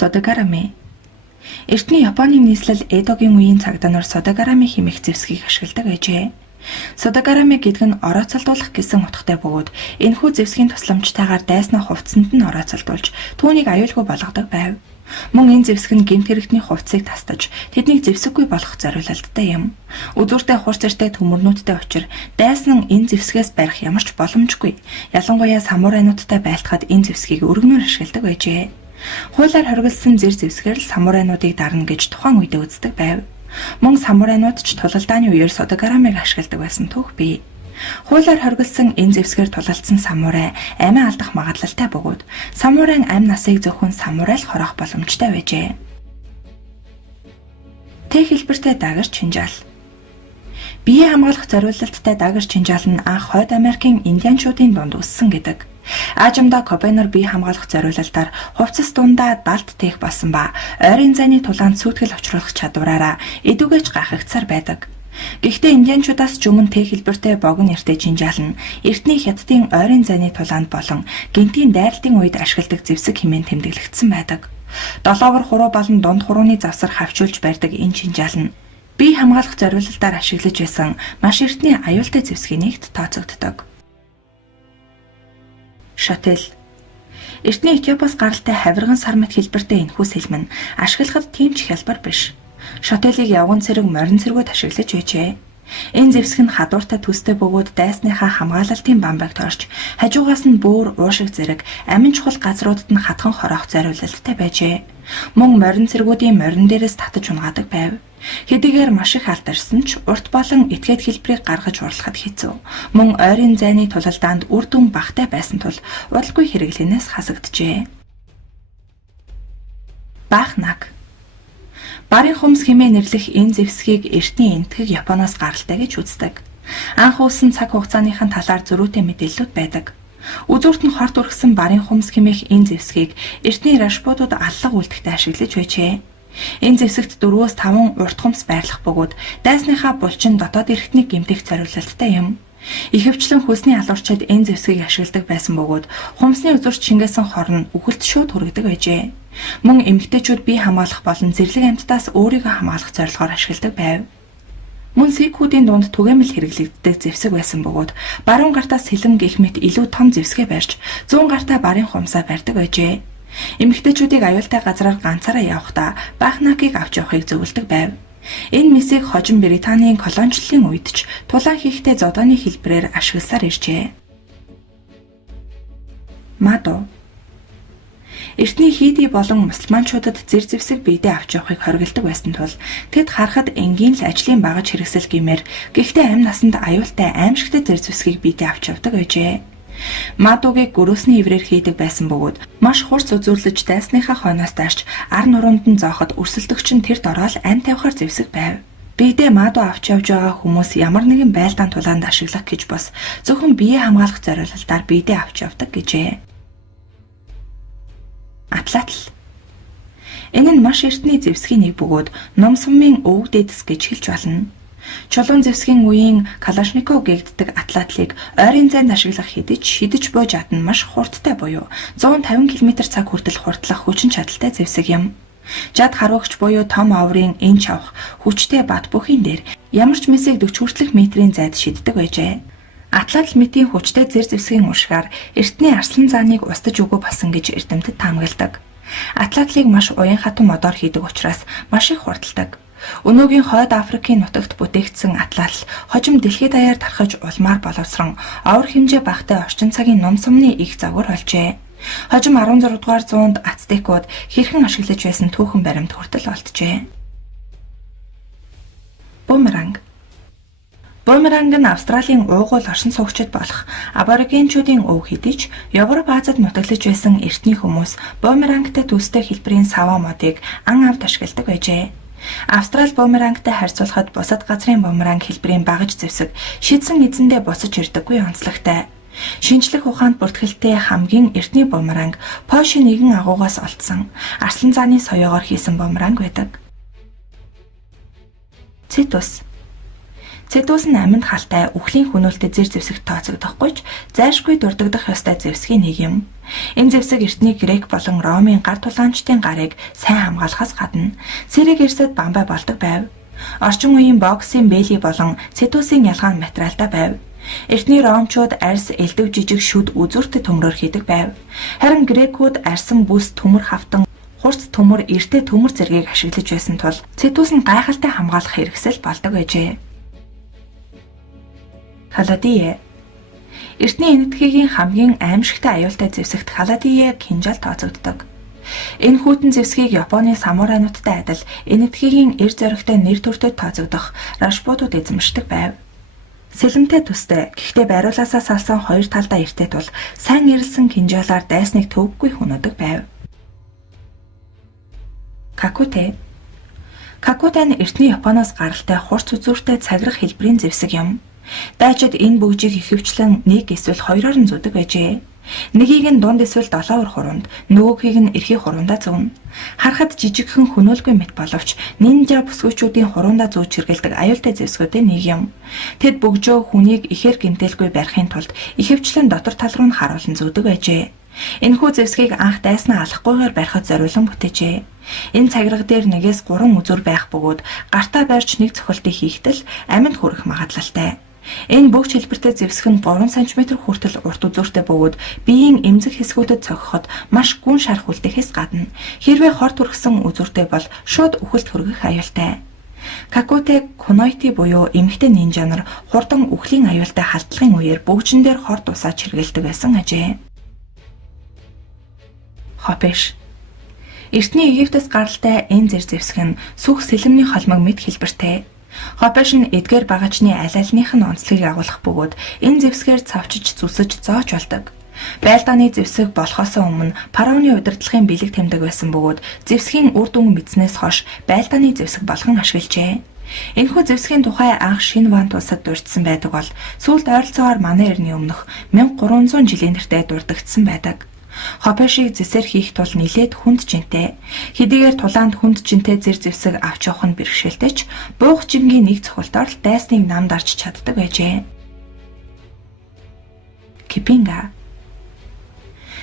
Содогарами. Эртний Японы нийслэл Эдогийн үеийн цагдаа нар содогарами хэмээх зэвсгийг ашигладаг байжээ. Содогарами гэдэг нь орооцолдуулах гэсэн утгатай бөгөөд энэхүү зэвсгийн тусламжтайгаар дайснаа хувцсанд нь орооцолдуулж түүнийг аюулгүй болгодог байв. Мөн энэ зэвсэг нь гэмт хэрэгтний хувцсыг тасдаж тэднийг зэвсэггүй болгох зориулалттай юм. Үзүүртэй хуурцэртэй төмөрнүүдтэй учир дайсан нь энэ зэвсгээс барих ямар ч боломжгүй. Ялангуяа самурайнуудтай байлтахад энэ зэвсгийг өргөнөөр ашигладаг байжээ. Хуулиар хоригдсан зэр зэвсгээр л самурайнуудыг дарна гэж тухайн үедээ үздэг байв. Мөн самурайнууд ч тулалдааны үеэр содогарамыг ашигладаг байсан түүх бий. Хуулиар хоригдсан энэ зэвсгээр тулалдсан самурай амиа алдах магадлалтай бөгөөд самурайн амь насыг зөвхөн самурай л хорох боломжтой байжээ. Тэг хэлбэртэй дагаж чинжаал. Бие хамгаалах зориулалттай дагаж чинжаал нь анх Хойд Америкийн индианчуудын дунд үссэн гэдэг. Аажимдаа Кобенор бие хамгаалах зориулалтаар хувцас дундаа далд тээх болсон ба ойрын зайны тулаанд сүйтгэл учруулах чадвараараа эдүгэж гахагдсаар байдаг. Гэхдээ индианчуудаас ч өмнө тэг хэлбэртэй богино нэртэй чинжаал нь эртний хятадын ойрын зайны тулаанд болон гинтийн дайралтын үед ашигладаг зэвсэг хэмээн тэмдэглэгдсэн байдаг. Долоовор хуруу болон дунд хурууны завсар хавчуулж барьдаг энэ чинжаал нь бие хамгаалах зориулалтаар ашиглаж байсан маш эртний аюултай зэвсгийн нэгт тооцогддог. Шотел. Эртний Этиопоос гаралтай хавирган сар мэт хэлбэртэй энэхүү сэлмэн ашиглахад тийм ч хялбар биш. Шотелийг явган цэрэг морин цэргүүд ашиглаж байжээ. Энэ зэвсэг нь хадууртай төстэй бөгөөд дайсныхаа хамгаалалтын бамбайг торч, хажуугаас нь бөөр уушиг зэрэг амин чухал газруудад нь хатхан хороох зориулалттай байжээ. Мөн морин цэргүүдийн морин дээрээс татаж унгаадаг байв. Хэдийгээр маш их алдарсан ч урт болон этгээд хэлбэрийг гаргаж урлахад хэцүү. Мөн ойрын зайны тулалдаанд үр дүн багтай байсан тул удалгүй хэрэглэнээс хасагджээ. Бахнаг. Барын хумс хэмээн нэрлэх энэ зэвсгийг эртний энэтхэг Японоос гаралтай гэж үздэг. Анх үүссэн цаг хугацааныхын талаар зөрүүтэй мэдээллүүд байдаг. Үзүүрт нь хорт үргэсэн барын хумс хэмээх энэ зэвсгийг эртний рашпуудууд аллах үлдэхтэй ашиглаж байжээ. Энэ зэвсэгт 4-5 урт хумс байрлах бөгөөд дайсныхаа булчин дотоод эрхтнийг гэмтэх зориулалттай юм. Ихэвчлэн хөлсний алуурчид энэ зэвсгийг ашигладаг байсан бөгөөд хумсны үзүүрт шингээсэн хорн үхэлд шууд хүргэдэг байжээ. Мөн эмэгтэйчүүд бие хамгаалах болон зэрлэг амьтдаас өөрийгөө хамгаалах зорилгоор ашигладаг байв. Мөн сикхүүдийн дунд түгээмэл хэрэглэгддэг зэвсэг байсан бөгөөд баруун гартаа сэлэм гэх мэт илүү том зэвсгээ барьж зүүн гартаа барын хумсаа барьдаг байжээ. Эмэгтэйчүүдийг аюултай газраар ганцаараа явахдаа бахнакийг авч явахыг зөвлөдөг байв. Энэ мисийг хожим Британийн колоничлалын үед ч тулаан хийхдээ зодооны хэлбэрээр ашигласаар иржээ. Мадо. Эртний хийди болон мусульманчуудад зэр зэвсэг биедээ авч явахыг хориглодог байсан тул тэд харахад энгийн л ажлын багаж хэрэгсэл гэмээр гэхдээ амь насанд аюултай аимшигтай зэр зэвсгийг биедээ авч явдаг байжээ. Мадугийг гөрөөсний иврээр хийдэг байсан бөгөөд маш хурц үзүүрлэж дайсныхаа хойноос дайрч ар нуруунд нь зооход өрсөлдөгч нь тэрд ороод ань тавихаар зэвсэг байв. Биедээ маду авч явж байгаа хүмүүс ямар нэгэн байлдаан тулаанд ашиглах гэж бос зөвхөн бие хамгаалах зориулалтаар биедээ авч явдаг гэжээ. Атлатл. Энэ нь маш эртний зэвсгийн нэг бөгөөд ном сумын өвөг дэдэс гэж хэлж болно. Чулуун зэвсгийн үеийн Калашников гэгддэг атлатлыг ойрын зайд ашиглах хидэж буй жад нь маш хурдтай буюу 150 км/цаг хүртэл хурдлах хүчин чадалтай зэвсэг юм. Жад харвагч буюу том оврын энэ чавх хүчтэй бат бүхийн дээр ямар ч мэсийг 40 хүртэлх метрийн зайд шиддэг байжээ. Атлатл мэтийн хүчтэй зэр зэвсгийн уршгаар эртний арслан зааныг устж өгөө басан гэж эрдэмтэд таамагладаг. Атлатлыг маш уян хатан модоор хийдэг учраас маш их хурдладаг. Өнөөгийн Хойд Африкийн нутагт бүтээгдсэн атлатл хожим дэлхийд даяар тархаж улмаар боловсрон овор хэмжээ багтай орчин цагийн ном сумны их загвар болжээ. Хожим 16 дугаар зуунд ацтекууд хэрхэн ашиглаж байсан түүхэн баримт хүртэл олджээ. Бумеранг. Бумеранг нь Австралийн уугуул оршин суугчид болох аборигенчүүдийн өв хэдиж Европ Азид нутаглаж байсан эртний хүмүүс бумерангтай төстэй хэлбэрийн сава модыг ан авд ашигладаг байжээ. Австрали бумерангтай харьцуулахад бусад газрын бумеранг хэлбэрийн багаж зэвсэг шидсэн эзэндээ босож ирдэггүй онцлогтой. Шинжлэх ухаанд бүртгэлтэй хамгийн эртний бумеранг Польшийн нэгэн агуугаас олдсон арслан зааны соёогоор хийсэн бумеранг байдаг. Цитус. Цэтус нь аминд халтай үхлийн хөнөөлтөд зэр зэвсэгт тооцогдохгүй ч зайлшгүй дурддах ёстой зэвсгийн нэг юм. Энэ зэвсэг эртний Грек болон Ромын гар тулаамчдын гарыг сайн хамгаалахаас гадна цэрэг эрсэд бамбай болдог байв. Орчин үеийн боксийн бэли болон цэтусийн ялгаан материалтай байв. Эртний ромчууд арьс элдв жижиг шүд үзүүртэй төмрөөр хийдэг байв. Харин грекүүд арьсан бүс төмөр хавтан хурц төмөр эртээ төмөр зэргийг ашиглаж байсан тул цэтус нь гайхалтай хамгаалах хэрэгсэл болдог байжээ. Халадие. Эртний энэтхэгийн хамгийн аимшигтай аюултай зэвсэгт халадие кинжал тооцогддог. Энэ хүйтэн зэвсгийг Японы самурайнуудтай адил энэтхэгийн эр зоригтой нэр төртөд тооцогдох рашпутууд эзэмшдэг байв. Сэлэмтэй төстэй гэхдээ бариулаасаа салсан хоёр талдаа эртээ тул сайн ирэлсэн кинжалаар дайсныг төвөггүй хүнөдөг байв. Какуте. Какуте нь эртний Японоос гаралтай хурц үзүүртэй цаграх хэлбэрийн зэвсэг юм. Дайчид энэ бүгжийг ихэвчлэн нэг эсвэл хоёроор нь зүүдэг байжээ. Нэгийг нь дунд эсвэл долоовор хуруунд, нөгөөхийг нь эрхий хурундаа зүүнэ. Харахад жижигхэн хөнөөлгүй мэт боловч нинжа бүсгүйчүүдийн хурундаа зүүж хэргэлдэг аюултай зэвсгүүдийн нэг юм. Тэд бөгжөө хүнийг ихээр гэмтэлгүй барихын тулд ихэвчлэн дотор тал руу нь харуулan зүүдэг байжээ. Энэхүү зэвсгийг анх дайснаа алахгүйгээр барихад зориулан бүтээжээ. Энэ цагирга дээр 1-3 үзүүр байх бөгөөд гартаа барьж нэг цохилтыг хийхдээ аминд хүрэх магадлалтай. Энэ бүгд хэлбэртэй зэвсэг нь 3 см хүртэл урт үзүүртэй бөгөөд биеийн эмзэг хэсгүүдэд цогхоход маш гүн шарх үлдэхээс гадна хэрвээ хорт хүрхсэн үзүүртэй бол шууд үхэлд хүргэх аюултай. Какуте куноити буюу эмэгтэй нинжа нар хурдан үхлийн аюултай халдлагын үеэр бөгжин дээр хорт усаа чиргэлдэг байсан ажээ. Хопеш. Эртний Египтээс гаралтай энэ зэр зэвсэг нь сүх сэлэмний холмог мэд хэлбэртэй. Хопеш нь эдгээр багажны аль альных нь онцлогийг агуулах бөгөөд энэ зэвсгээр цавчиж зүсэж зоож болдог. Байлдааны зэвсэг болохоос өмнө фараоны удирдлагын бэлэг тэмдэг байсан бөгөөд зэвсгийн үр дүн мэдснээс хойш байлдааны зэвсэг болгон ашиглажээ. Энэхүү зэвсгийн тухай анх шинэ вант улсад дурдсан байдаг бол сүүлд ойролцоогоор манай эртний өмнөх 1300 жилийн тэртээ дурддагдсан байдаг. Хопешийг зэсээр хийх тул нилээд хүнд жинтэй. Хэдийгээр тулаанд хүнд жинтэй зэр зэвсэг авч явах нь бэрхшээлтэй ч буух жимгийн нэг цохилтоор л дайсныг нам дарж чаддаг байжээ. Кипинга.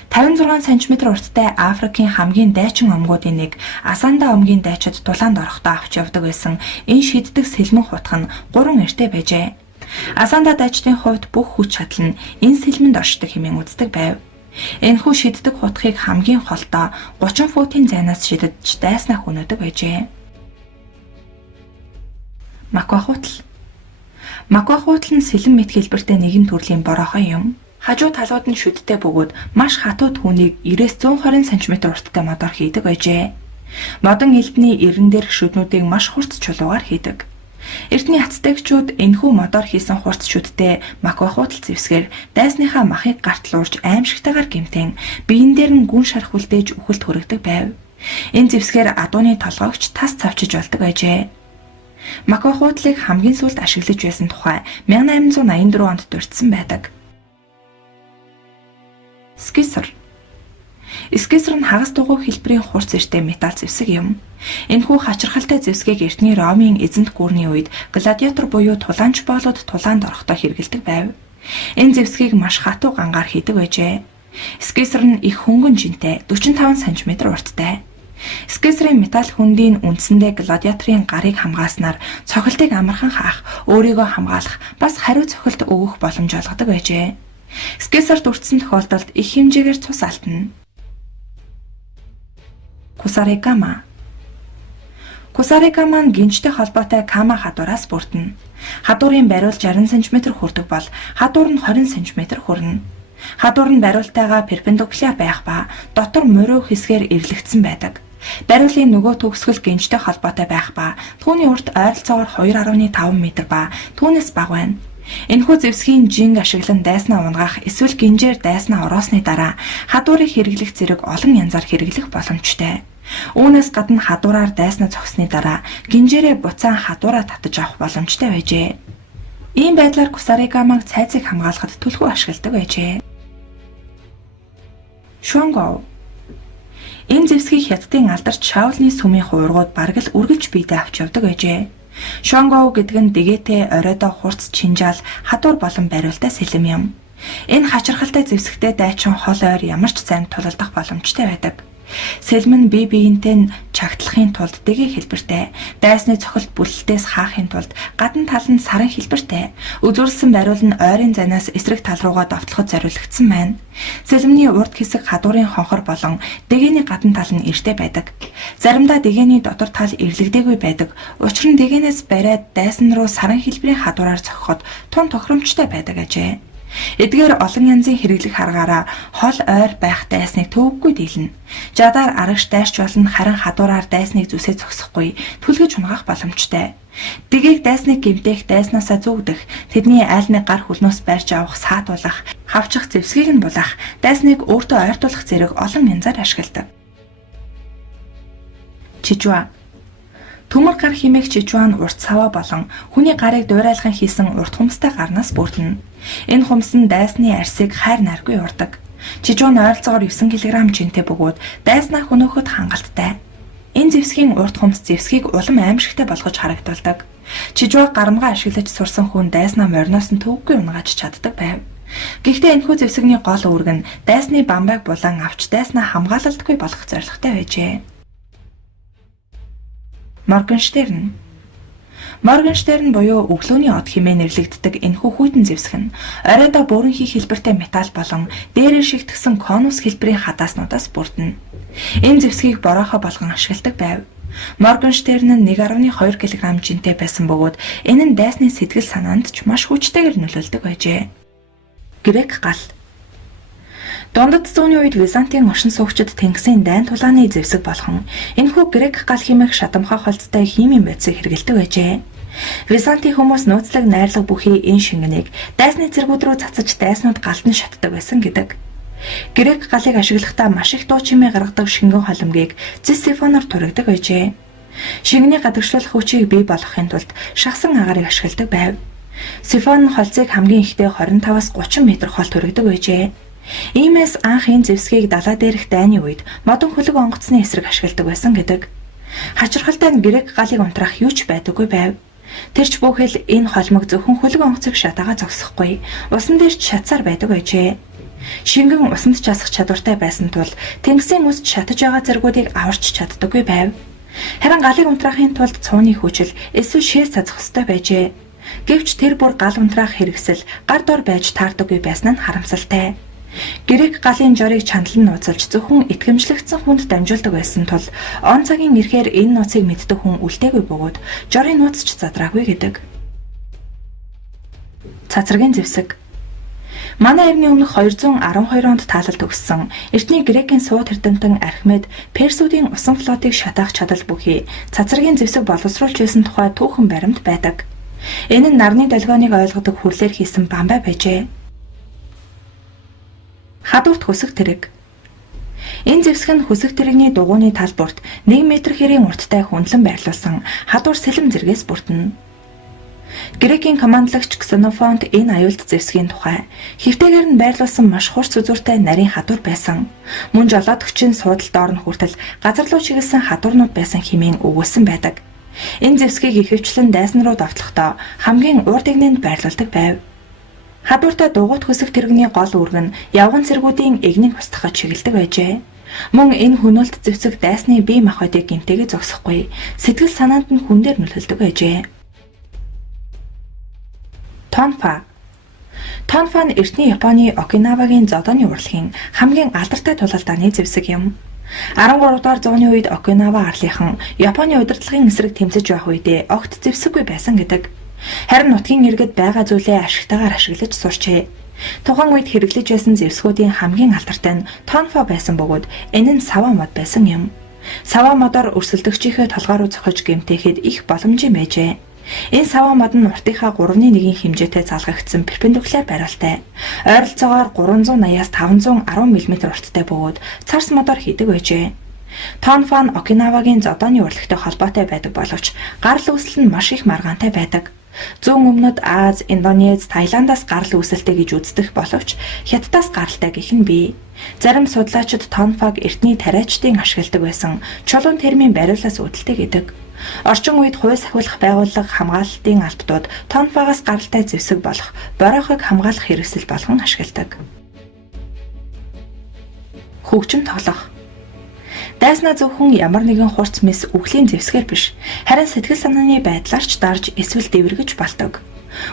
56 см урттай Африкийн хамгийн дайчин омгуудын нэг Асанда омгийн дайчид тулаанд орохдоо авч явдаг байсан энэ шиддэг сэлмэн хутг нь 3 эртэй байжээ. Асанда дайчдын хувьд бүх хүч чадал нь энэ сэлмэнд оршдог хэмээн үздэг байв. Энэхүү шиддэг хутгийг хамгийн холдоо 30 футын зайнаас шидэж дайснаа хүнөдөг байжээ. Маквахутл. Маквахутл нь сэлэн мэт хэлбэртэй нэгэн төрлийн бороохон юм. Хажуу талууд нь шүдтэй бөгөөд маш хатуу түүнийг 90-120 см урттай модоор хийдэг байжээ. Модон элдний эрен дээрх шүднүүдийг маш хурц чулуугаар хийдэг. Эртний ацтекчүүд энэхүү модоор хийсэн хурц шүдтэй маквахутл зэвсгээр дайсныхаа махыг гартлуурж аимшигтайгаар гэмтэн биен дээр нь гүн шарх үлдээж үхэлд хүргэдэг байв. Энэ зэвсгээр адууны толгойгч тас цавчиж болдог байжээ. Маквахутлыг хамгийн сүүлд ашиглаж байсан тухай 1884 онд дурдсан байдаг. Скисер. Скисер нь хагас дугуй хэлбэрийн хурц эртэй металл зэвсэг юм. Энэхүү хачирхалтай зэвсгийг эртний Ромын эзэнт гүрний үед гладиатор буюу тулаанч боолууд тулаанд орохдоо хэрэглэдэг байв. Энэ зэвсгийг маш хатуу гангаар хийдэг байжээ. Скисер нь их хөнгөн жинтэй 45 см урттай. Скисерийн металл хөндийн үндсэндээ гладиаторын гарыг хамгааснаар цохилтыг амархан хаах, өөрийгөө хамгаалах, бас хариу цохилт өгөх боломж олгодог байжээ. Скисер дурдсан тохиолдолд их хэмжээгээр цус алдна. Кусарикама. Кусарикама нь гинжтэй холбоотой кама хадуураас бүрдэнэ. Хадуурын бариул 60 см хүрдэг бол хадуур нь 20 см хүрнэ. Хадуур нь бариултайгаа перпендикуляр байх ба дотор мориу хэсгээр эвлэгдсэн байдаг. Бариулын нөгөө төгсгөл гинжтэй холбоотой байх ба түүний урт ойролцоогоор 2.5 м ба түүнээс бага байна. Энэхүү зэвсгийн жинг ашиглан дайснаа унгаах эсвэл гинжээр дайснаа ороосны дараа хадуурыг хэрэглэх зэрэг олон янзаар хэрэглэх боломжтой. Үүнээс гадна хадуураар дайснаа зогсны дараа гинжээрээ буцаан хадуураа татаж авах боломжтой байжээ. Ийм байдлаар кусарикамаг цайзыг хамгаалахад түлхүү ашигладаг байжээ. Шонгов. Энэ зэвсгийг хятадын алдарч Шаолны сүмийн хуургууд бараг л үргэлж биедээ авч явдаг байжээ. Шонгоу гэдэг нь дэгээтэй оройдоо хурц чинжаал хадуур болон бариултай сэлэм юм. Энэ хачирхалтай зэвсэгтэй дайчин хол ойр ямар ч зайд тулалдах боломжтой байдаг. Сэлмэн бие биентэй чагтлахын тулд дэгээ хэлбэртэй, дайсны цохилт бүлэлтээс хаахын тулд гадна тал нь саран хэлбэртэй, үзүүлсэн бариул нь ойрын занаас эсрэг тал руугаа довтлоход зориулагдсан байна. Сэлмний урд хэсэг хадуурын хонхор болон дэгээний гадна тал нь эртэй байдаг. Заримдаа дэгээний дотор тал эрлэгдээгүй байдаг. Учир нь дэгээнээс бариад дайсан руу саран хэлбэрийн хадуураар зохиход тун тохиромжтой байдаг ажээ. Эдгээр олон янзын хэрэглэх аргаараа хол ойр байх дайсныг төвөггүй дийлнэ. Жадаар арагш дайрч болно, харин хадуураар дайсныг зүсээ зогсохгүй түлгэж унгах боломжтой. Дэгийг дайсныг гэмтэх, дайснаасаа зүгдэх, тэдний айл нэг гар хөлнөөс барьж авах, саатуулах, хавчих зэвсгийг нь булах, дайсныг өөртөө ойртуулах зэрэг олон янзаар ашигладаг. Чижуа. Төмөр гар хэмээх чижуа нь урт саваа болон хүний гарыг дуурайлган хийсэн урт хумстай гарнаас бүрдэнэ. Энэ хумс нь дайсны арсыг хайр наргүй урдаг. Чижуа нь ойролцоогоор 9 кг жинтэй бөгөөд дайснаа хөнөөхөд хангалттай. Энэ зэвсгийн урт хумс зэвсгийг улам аимшигтай болгож харагдуулдаг. Чижуаг гарамгаа ашиглаж сурсан хүн дайснаа мориноос нь төвөггүй унгаж чаддаг байв. Гэхдээ энэхүү зэвсэгний гол үүрэг нь дайсны бамбайг булан авч дайснаа хамгаалалтгүй болгох зорилготой байжээ. Моргенштерн буюу өглөөний од хэмээн нэрлэгддэг энэхүү хүйтэн зэвсэг нь оройдоо буурынхий хэлбэртэй металл болон дээрээ шигтгсэн конус хэлбэрийн хадааснуудаас бүрдэнэ. Энэ зэвсгийг бороохоо болгон ашигладаг байв. Моргенштерн нь 1.2 кг жинтэй байсан бөгөөд энэ нь дайсны сэтгэл санаанд ч маш хүчтэйгээр нөлөөлдөг байжээ. Грек гал. Дундад зууны үед Византийн оршин суугчид Тэнгисийн дайн тулааны зэвсэг болгон энэхүү грек гал хэмээх шатамхай холцтой химийн бодисыг хэрэглэдэг байжээ. Византийн хүмүүс нууцлаг найрлага бүхий энэ шингэнийг дайсны цэргүүд рүү цацаж дайснууд галдан шатдаг байсан гэдэг. Грек галыг ашиглахдаа маш их дуу чимээ гаргадаг шингэн холомгийг Зисифоноор турагдаг байжээ. Шингэний гадагшлуулах хүчийг бий болгохын тулд шахсан агаарыг ашигладаг байв. Сифон холцыг хамгийн ихдээ 25-аас 30 м хол турагдаг байжээ. Иймээс анх энэ зэвсгийг далай дээрх дайны үед модон хөлөг онгоцны эсрэг ашигладаг байсан гэдэг. Хачирхалтай нь грек галыг унтраах юу ч байдаггүй байв. Тэрч бүхэл энэ холмог зөвхөн хөлөг онгоцыг шатаага зогсохгүй, усан дээр ч шатсаар байдаг байжээ. Шингэн усанд часах чадвартай байсан тул Тэнгисийн үст шатаж байгаа зэргүүдийг аварч чаддаггүй байв. Харин галыг унтраахын тулд цууны хүчил эсвэл шээс цацах ёстой байжээ. Гэвч тэр бүр гал унтраах хэрэгсэл гар дор байж таардаггүй байсан нь харамсалтай. Грек галын жорыг чандлан нууцлж зөвхөн итгэмжлэгдсэн хүнд дамжуулдаг байсан тул он цагийн ирэхээр энэ нууцыг мэддэг хүн үлдээгүй бөгөөд жорын нууц ч задраагүй гэдэг. Цацрагийн зэвсэг. Манай эртний өмнөх 212 онд таалал төгссөн эртний грекийн сууд эрдэмтэн Архимед Персүүдийн усан флотыг шатаах чадал бүхий цацрагийн зэвсэг боловсруулж байсан тухай түүхэн баримт байдаг. Энэ нь нарны долгионыг ойлгодог хүрлээр хийсэн бамбай байжээ. Хадуурт хөсөх тэрэг. Энэ зэвсэг нь хөсөх тэрэгний дугуйны тал бүрт 1 м хэрийн урттай хөндлөн байрлуулсан хадуур сэлэм зэргээс бүрдэнэ. Грекийн командлагч Ксенофонт энэ аюулт зэвсгийн тухай хэвтэйгээр нь байрлуулсан маш хурц үзүүртэй нарийн хадуур байсан. Мөн жолоодөгчийн суудал доор нь хүртэл газар руу чиглэсэн хадуурнууд байсан хэмээн өгүүлсэн байдаг. Энэ зэвсгийг ихэвчлэн дайсан руу давтлахдаа хамгийн урд игнэнд байрлуулдаг байв. Хадууртай дугуйт хөсөх тэрэгний гол үүрэг нь явган цэргүүдийн эгнийг устгахад чиглэдэг байжээ. Мөн энэ хөнөөлт зэвсэг дайсны бие махбодыг гэмтээгээ зогсохгүй, сэтгэл санаанд нь хүн дээр нөлөөлдөг байжээ. Тонфа нь эртний Японы Окинавагийн зодооны урлагийн хамгийн алдартай тулалдааны зэвсэг юм. 13 дугаар зууны үед Окинава арлынхан Японы удирдлагын эсрэг тэмцэж байх үедээ огт зэвсэггүй байсан гэдэг. Харин нутгийн иргэд байгаа зүйлээ ашигтайгаар ашиглаж сурчээ. Тухайн үед хэрэглэж байсан зэвсгүүдийн хамгийн алдартай нь тонфа байсан бөгөөд энэ нь сава мод байсан юм. Сава модоор өрсөлдөгчийнхээ толгой руу цохиж гэмтээхэд их боломжтой байжээ. Энэ сава мод нь уртынхаа 3/1 хэмжээтэй залгагдсан перпендикуляр бариултай. Ойролцоогоор 380-аас 510 мм урттай бөгөөд царс модоор хийдэг байжээ. Тонфа нь Окинавагийн зодооны урлагтай холбоотой байдаг боловч гарал үүсэл нь маш их маргаантай байдаг. Зүүн өмнөд Аз, Индонез, Таиландаас гарал үүсэлтэй гэж үздэг боловч Хятадаас гаралтай гэх нь бий. Зарим судлаачид Тонфаг эртний тариачдын ашигладаг байсан чулуун термийн бариулаас үүдэлтэй гэдэг. Орчин үед хууль сахиулах байгууллага хамгаалалтын албадууд Тонфагаас гаралтай зэвсэг болох боройхыг хамгаалах хэрэгсэл болгон ашигладаг. Хөгжим тоглох. Дайснаа зөвхөн ямар нэгэн хурц мэс үхлийн зэвсгээр биш, харин сэтгэл санааны байдлаарч дарж эсвэл дэвэргэж балдаг.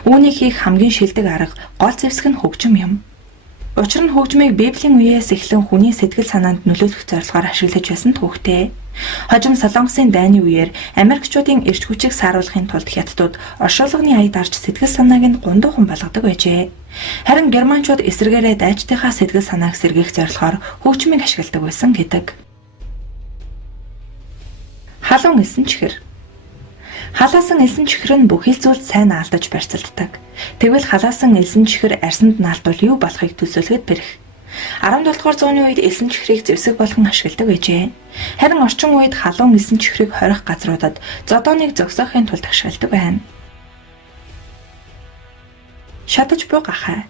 Үүнийг хийх хамгийн шилдэг арга гол зэвсэг нь хөгжим юм. Учир нь хөгжмийг Библийн үеэс эхлэн хүний сэтгэл санаанд нөлөөлөх зорилгоор ашиглаж байсан түүхтэй. Хожим Солонгосын дайны үеэр Америкчуудын эрч хүчийг сааруулахын тулд Хятадууд оршуулгын ая дарж сэтгэл санааг нь гундуухан болгодог байжээ. Харин Германчууд эсрэгээрээ дайчдынхаа сэтгэл санааг сэргээх зорилгоор хөгжмийг ашигладаг байсан гэдэг. Халуун элсэн чихэр. Халаасан элсэн чихэр нь бүхэл зүйлд сайн алдаж барьцалддаг. Тэгвэл халаасан элсэн чихэр арсанд наалдвал юу болохыг төсөөлөхөд бэрх. 17 дугаар зууны үед элсэн чихрийг зэвсэг болгон ашигладаг байжээ. Харин орчин үед халуун элсэн чихрийг хорих газруудад зодооныг зогсоохын тулд ашигладаг байна. Шатаж буй гахай.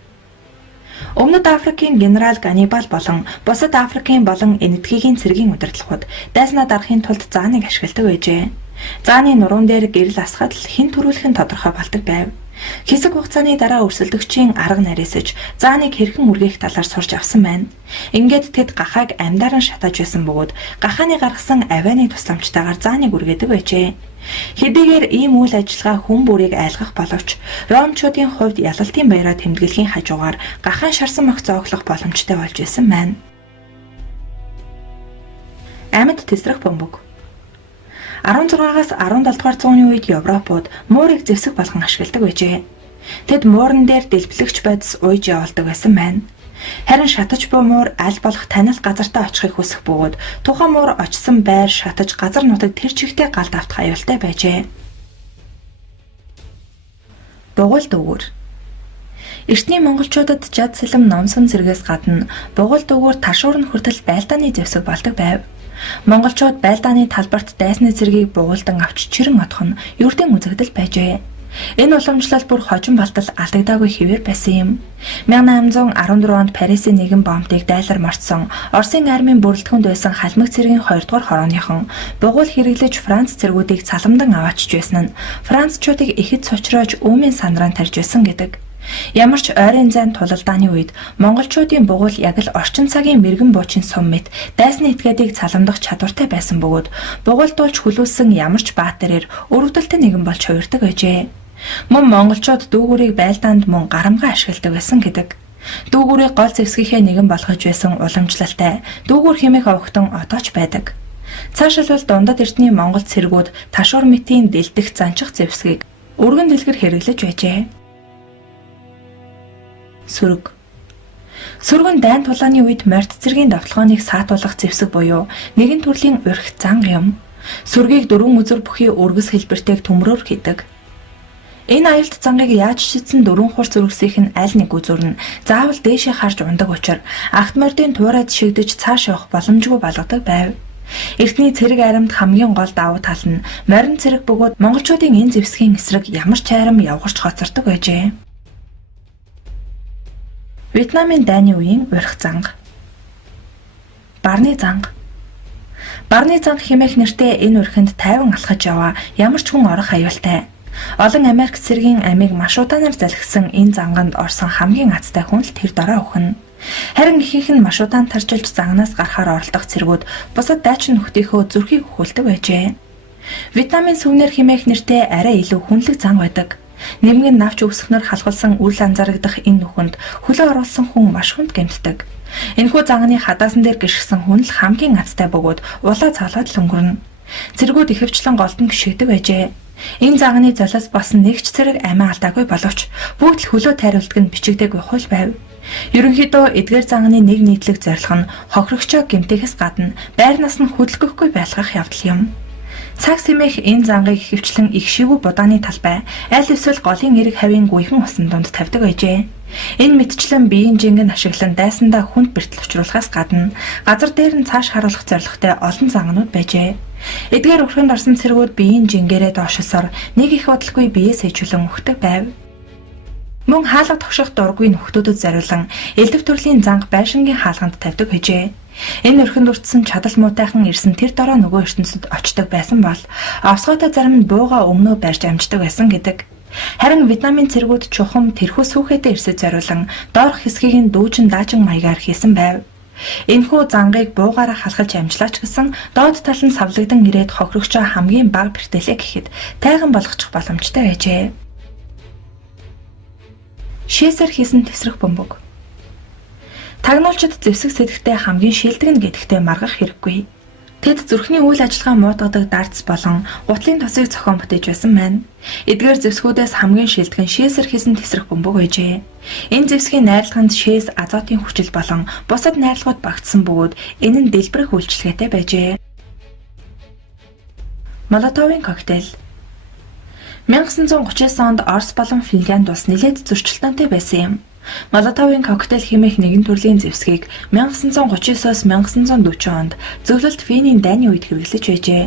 Өмнөд Африкийн генерал Ганнибал болон бусад Африкийн болон энэтхэгийн цэргийн удирдлагууд дайснаа дарахын тулд зааныг ашигладаг байжээ. Зааны нуруунд дээр гэрэл асахад л хэн төрүүлэх нь тодорхой болдог байв. Хэсэг хугацааны дараа өрсөлдөгчийн арга нарийсаж зааныг хэрхэн үргээх талаар сурч авсан байна. Ингээд тэд гахайг амьдаран шатааж байсан бөгөөд гахааны гаргасан авианы тусламжтайгаар зааныг үргээдэг байжээ. Хэдийгээр ийм үйл ажиллагаа хүн бүрийг айлгах боловч Ромчуудын хувьд ялалтын баяраа тэмдэглэхийн хажуугаар гахаан шарсан мөх зооглох боломжтой болж исэн байна. Амьд тесрэх бөмбөг. 16-аас 17 дугаар зууны үед Европууд муурыг зэвсэг болгон ашигладаг байжээ. Тэд мууран дээр дэлбэлэгч байдас ууж явуулдаг байсан байна. Харин шатаж буй муур аль болох танил газартаа очихыг хүсэх бөгөөд тухайн муур очсон байр шатаж газар нутаг тэр чигтээ галд автах аюултай байжээ. Бугуул дүүгүүр. Эртний монголчуудад жад сэлэм номсон зэрэгээс гадна бугуул дүүгүүр ташуурн хүртэл байлдааны зэвсэг болдог байв. Монголчууд байлдааны талбарт дайсны цэргийг бугуулдан авч чирэн отох нь ердийн үзэгдэл байжээ. Энэ уламжлал бүр хожим балтал алдагдаагүй хэвээр байсан юм. 1814 онд Парисын нэгэн бомбыг дайлар мартсан Оросын армийн бүрэлдэхүүнд байсан халмаг цэргийн 2 дугаар хорооныхон бугуул хэрэглэж Франц цэргүүдийг цаламдан аваачж байсан нь Францчуудыг ихэд сочроож үүмийн сандрaan тарьж байсан гэдэг. Ямар ч ойрын зайн тулалдааны үед монголчуудын бугуул яг л орчин цагийн мэрэгэн буучийн сум мэт дайсны этгээдийг цаламдах чадвартай байсан бөгөөд бугуулдуулж хүлүүлсэн ямар ч баатарээр өрөвдөлтөй нэгэн болж хувирдаг байжээ. Мөн монголчууд дүүгүүрийг байлдаанд мөн гарамгаа ашигладаг байсан гэдэг. Дүүгүүрийг гол зэвсгийнхээ нэгэн болгож байсан уламжлалтай дүүгүүр хэмээх овогтон отооч байдаг. Цаашилбал дундад эртний монгол цэргүүд ташуур мэтийн дэлдэх занчих зэвсгийг өргөн дэлгэр хэрэглэж байжээ. Сүрэг. Сүргэн дайн тулааны үед морьт цэргийн довтлогооныг саатуулах зэвсэг буюу нэгэн төрлийн урх занга юм. Сүргийг 4 үзүр бүхий ургэс хэлбэртэйг төмрөөр хийдэг. Энэ аюулт зангыг яаж шидсэн 4 хурц үргэсийнх нь аль нэг үзүр нь заавал дээшээ харж ундаг учраас агт мордын туурайд шигдэж цааш явах боломжгүй болгодог байв. Эртний цэрэг аримд хамгийн гол давуу тал нь морин цэрэг бөгөөд монголчуудын энэ зэвсгийн эсрэг ямар ч айрам явгарч хоцордог байжээ. Вьетнамын дайны үеийн урх занга. Барны занга. Барны занга хэмээх нэртэй энэ урхинд тайван алхаж яваа ямар ч хүн орох аюултай. Олон Америк цэргийн амийг маш удаанаар залхисан энэ занганд орсон хамгийн азтай хүн л тэр дараа өхнө. Харин ихэнх нь маш удаан тарчилж зангнаас гарахаар оролдох цэргүүд бусад дайчин нөхдийнхөө зүрхийг өхүүлдэг байжээ. Вьетнамын сүвнэр хэмээх нэртэй арай илүү хүнлэг занга байдаг. Нэмгэн навч өсгөнөр халахулсан үл анзаарагдах энэ нүхэнд хөлөө оруулсан хүн маш хүнд гэмтдэг. Энэхүү занганы хадаасан дээр гიშгсэн хүн л хамгийн азтай бөгөөд улаа цаглаад л өнгөрнө. Цэргүүд ихэвчлэн голдон гიშгдэг байжээ. Энэ занганы золиос басан нэг ч цэрэг амиа алдаагүй боловч бүгд л хөлөө тайруулдаг нь бичигдээгүй хууль байв. Ерөнхийдөө эдгээр занганы нэг нийтлэг зорилго нь хохирогчоо гэмтээхээс гадна байрнаас нь хөдөлгөхгүй байлгах явдал юм. Цаг сэмэх энэ зангыг ихэвчлэн их шивүү будааны талбай, аль эсвэл голын эрэг хавийн гүйхэн усан донд тавьдаг байжээ. Энэ мэтчлэн биеийн жингэн ашиглан дайсандаа хүнд бэртэл учруулахаас гадна газар дээр нь цааш харуулах зорилготой олон зангнууд байжээ. Эдгээр өрхөнд орсон цэргүүд биеийн жингээрээ доошосоор нэг их бодлогүй биеэс хэжүүлэн өгдөг байв. Мөн хаалга тогших дургүй нөхдүүдэд зориулан элдв төрлийн занг байшингийн хаалганд тавьдаг хэжээ. Энэ өрхөнд уртсан чадал муутайхан ирсэн тэр дараа нөгөө ертөнцид очдог байсан бол овсгойтой зарим нь бууга өмнөө барьж амждаг байсан гэдэг. Харин Вьетнамын цэргүүд чухам тэрхүү сүхэдэ ирсэд зориулан доорх хэсгийг нь дүүжин даажин маягаар хийсэн байв. Энэхүү зангыг буугаараа халахж амжлаач гэсэн доод тал нь савлагдан ирээд хохирогчоо хамгийн бага бэртэлээ гэхэд тайган болгочих боломжтой байжээ. Шээсээр хийсэн тесрэх бөмбөг. Тагнуулчид зэвсэг сэдэгтээ хамгийн шилдэг нь гэдэгтээ маргах хэрэггүй. Тэд зүрхний үйл ажиллагаа муутгадаг дартс болон гутлын тосыг зохион бүтээж байсан байна. Эдгээр зэвсгүүдээс хамгийн шилдэг нь шээсээр хийсэн тесрэх бөмбөг байжээ. Энэ зэвсгийн найрлаганд шээс азотын хүчил болон бусад найрлагууд багтсан бөгөөд энэ нь дэлбэрэх үйлчилгээтэй байжээ. Молотовын коктейл. 1939 онд Орос болон Финлянд улс нэлээд зөрчилдөөнтэй байсан юм. Молотовын коктейл хэмээх нэгэн төрлийн зэвсгийг 1939-оос 1940 онд зөвлөлт Финийн дайны үед хэрэглэж байжээ.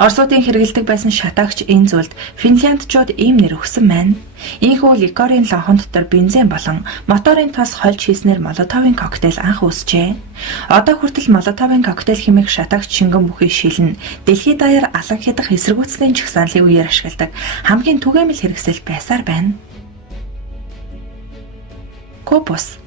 Оросуудын хэрэглэдэг байсан шатаагч энэ зүйлд финляндчууд ийм нэр өгсөн байна. Ийхүү ликорын лонхон дотор бензин болон моторын тос хольж хийснээр молотовын коктейл анх үүсжээ. Одоо хүртэл молотовын коктейл хэмээх шатаагч шингэн бүхий шил нь дэлхийд даяар алан хядах эсэргүүцлийн чагсааллын үеэр ашигладаг хамгийн түгээмэл хэрэгсэл байсаар байна. Копус.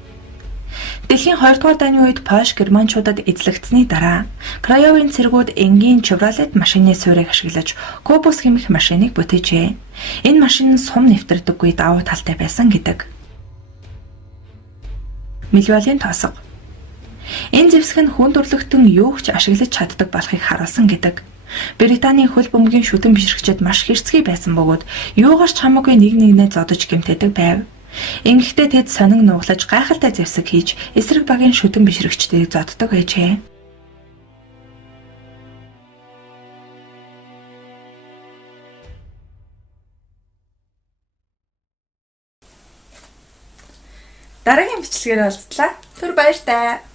Дэлхийн 2 дугаар дайны үед Польш германчуудад эзлэгдсэний дараа Краевын цэргүүд энгийн Chevrolet машины суурийг ашиглаж Копус хэмээх машиныг бүтээжээ. Энэ машин нь сум нэвтрдэггүй давуу талтай байсан гэдэг. Милвалийн тосго. Энэ зэвсэг нь хүн төрлөختөн юу ч ашиглаж чаддаг болохыг харуулсан гэдэг. Британий хөл бөмбөгийн шүтэн бишрэгчид маш хэрцгий байсан бөгөөд юугаар ч хамаагүй нэг нэгнээ зодож гэмтээдэг байв. Ингэхдээ тэд сонин нууглаж гайхалтай зэвсэг хийж эсрэг багийн шүтэн бишрэгчдийг зоддог байжээ. Дараагийн бичлэгээр уулзлаа. Түр баяртай.